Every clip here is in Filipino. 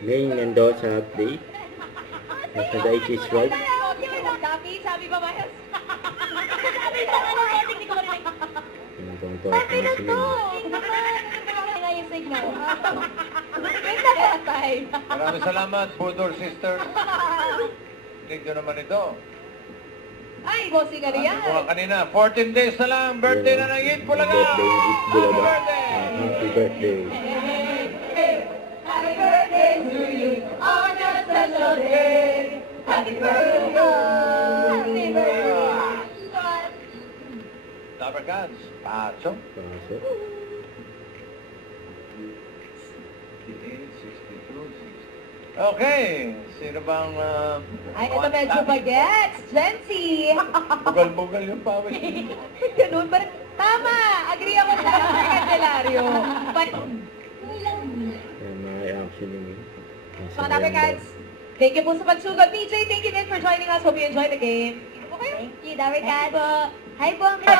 Main Mendoza update. Nasa Daichi's wife. Sabi ba ba? Tonto ako na sila. Yung signal. Maraming salamat, Budor Sister. Tingnan naman ito. Ay, bossing ka riyan. Ano kanina, 14 days na lang, birthday na ng Eid Bulaga. Birthday ng Eid Happy Bulaga. birthday! Happy birthday. Happy birthday to you on your special day. Happy birthday. Happy birthday. Number cards, Pacho. Pasok. 68, 62, 60. Okay, sino bang... Ay, ito medyo bagets. Jency. Bugal-bugal yung pawis. Ganun ba? Tama. Agree ako sa Candelario. But, May action yung mga Dapper Cats, thank you po sa pagsugod. PJ, thank you din for joining us. Hope you enjoy the game. Thank you, Dapper Cats. Hi po, mga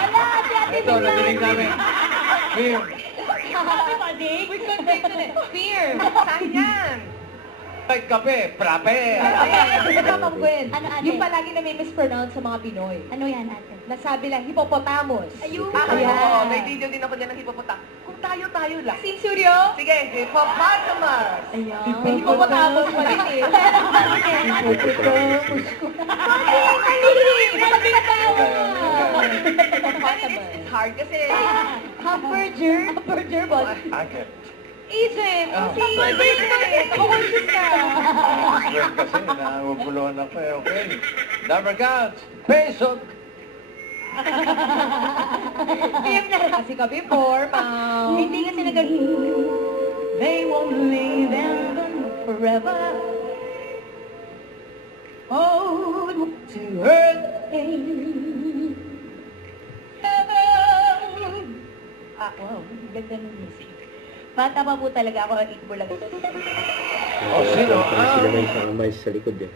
Ala, si Ate Ito, nadinig namin. Fear. Happy Padig. With conviction eh. Fear. Saan yan? Ay, kape, prape. Kapang Gwen. Ano, ate? Yung palagi na may mispronounce sa mga Pinoy. Ano yan, ate? Nasabi lang, hippopotamus. Ayun. Ayan. May video din ako dyan ng hippopotamus. Kung tayo lang. Sin Suryo? Sige, hippopotamus. Ayun. May hippopotamus pa rin eh. Sabi na tawa. It's hard kasi... Hamburger? Hamburger ba? Agad. Agent, Oh. si Agent. Ako-conscious ka. Well, kasi nanguguluhan ako eh. Okay. Number cards, peso. PM na kasi ka before, ma'am. Hindi kasi They won't live and forever. Oh, to earth wow, ganda ng music. Bata pa po talaga ako at Bulaga. Oh, sino? Sila may kamay sa likod eh.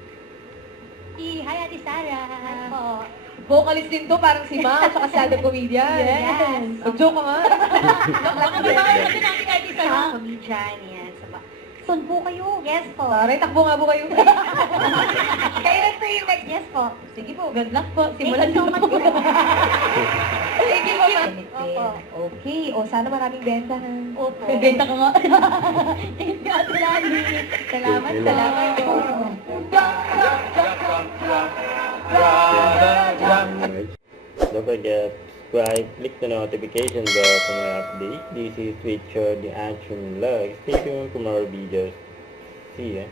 Hi, Ate Sarah. Hi po. Vocalist din to, parang si Ma, tsaka stand-up comedian. Yes. Mag-joke ka nga. Joke lang naman tayo. Kasi natin kahit isa ha. Comedian, yan. Son po kayo. Yes po. Taray, takbo nga po kayo. Kailan po yung next? Yes po. Sige po, good luck po. Simulan Thank you so na much po. po. Sige po, Ma. Opo. Okay, o sana maraming benta ha. Opo. Benta ka nga. Thank you, Ate Lali. Salamat, Okay. salamat po. Alright. Don't forget, subscribe, click the notification bell for my update. This is Twitcher, the Action Vlog. Stay tuned for more videos. See ya.